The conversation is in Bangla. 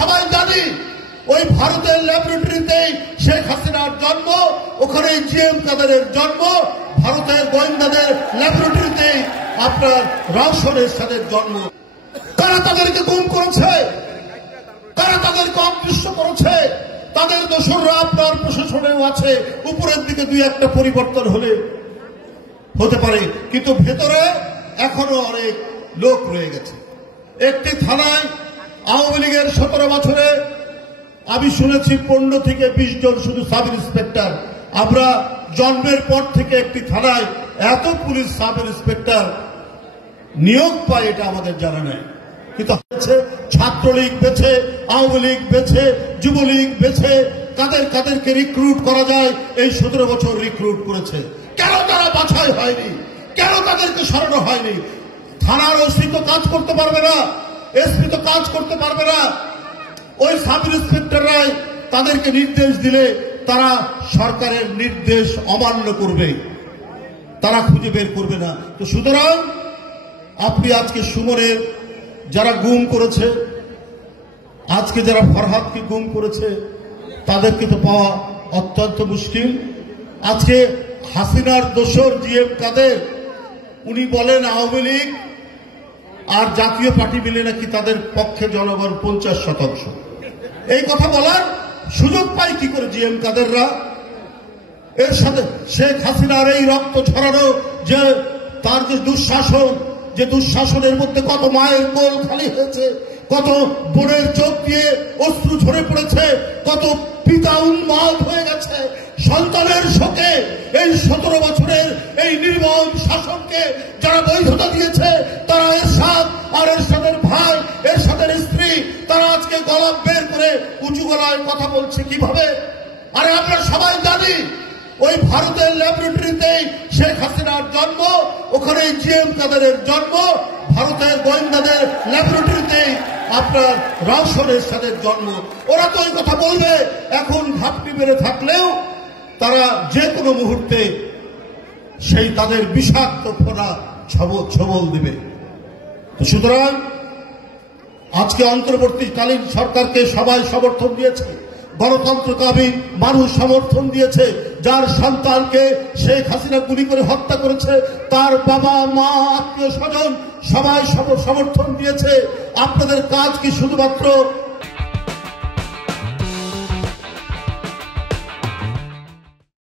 সবাই জানি ওই ভারতের ল্যাবরেটরিতেই শেখ হাসিনার জন্ম, ওখানে জিএম কাদেরের জন্ম, ভারতের গোয়েন্দাদের ল্যাবরেটরিতেই আপনার রওশন এরশাদের জন্ম। কারা তাদেরকে গুম করেছে, কারা তাদেরকে অদৃশ্য করেছে, তাদের দোসররা আপনার প্রশাসনেও আছে। উপরের দিকে দুই একটা পরিবর্তন হতে পারে, কিন্তু ভেতরে এখনো অনেক লোক রয়ে গেছে। একটি থানায় আওয়ামী লীগের 17 বছরে আমি শুনেছি 15 থেকে 20 জন শুধু সাব ইন্সপেক্টর। আমরা জন্মের পর থেকে একটি থানায় এত পুলিশ সাব ইন্সপেক্টর নিয়োগ পায় এটা আমাদের জানা নেই। কিন্তু ছাত্রলীগ বেছে, আওয়ামী লীগ বেছে, যুবলীগ বেছে, কাদেরকে রিক্রুট করা যায় এই 17 বছর রিক্রুট করেছে। কেন তারা বাছাই হয়নি? কেন তাদেরকে সরানো হয়নি? থানার ওসি তো কাজ করতে পারবে না, এসপি তো কাজ করতে পারবে না। ওই সাব ইন্সপেক্টররাই তাদেরকে নির্দেশ দিলে তারা সরকারের নির্দেশ অমান্য করবে, তারা খুঁজে বের করবে না। তো সুতরাং আপনি আজকে সুমনের যারা গুম করেছে, আজকে যারা ফরহাদকে গুম করেছে, তাদেরকে তো পাওয়া অত্যন্ত মুশকিল। আজকে হাসিনার দোসর জিএম কাদের, উনি বলেন আওয়ামী লীগ আর জাতীয় পার্টি মিলে নাকি তাদের পক্ষে জনগণ 50%। এই কথা বলার সুযোগ পায় কি করে জিএম কাদেররা? এর সাথে শেখ হাসিনার এই রক্ত ঝরানো যে তার যে দুঃশাসন, যে দুঃশাসনের মধ্যে কত মায়ের কোল খালি হয়েছে, কত বোনের চোখ দিয়ে অশ্রু ঝরে পড়েছে, কত পিতা উন্মাদ হয়ে গেছে সন্তানের শোকে। এই 17 বছরের এই নির্মম শাসনকে যারা বৈধতা দিয়েছে, তারা এরশাদ আর এরশাদের ভাই, এরশাদের স্ত্রী, তারা আজকে গলা বের করে উঁচু গলায় কথা বলছে কিভাবে? আরে আমরা সবাই জানি ওই ভারতের ল্যাবরেটরিতেই শেখ হাসিনার জন্ম, ওখানে জিএম কাদেরের জন্ম, ভারতের গোয়েন্দাদের ল্যাবরেটরিতেই আপনার রওশন এরশাদের জন্ম। ওরা তো ওই কথা বলবে। এখন ঘাপটি বেড়ে থাকলেও তারা যে কোনো মুহূর্তে সেই তাদের বিষাক্ত ফোনা ছবল দিবে। সুতরাং আজকে অন্তর্বর্তীকালীন সরকারকে সবাই সমর্থন দিয়েছে, গণতন্ত্রকামী মানুষ সমর্থন দিয়েছে। যার সন্তানকে শেখ হাসিনা গুলি করে হত্যা করেছে, তার বাবা মা আত্মীয় স্বজন সবাই সমর্থন দিয়েছে। আপনাদের কাজ কি শুধুমাত্র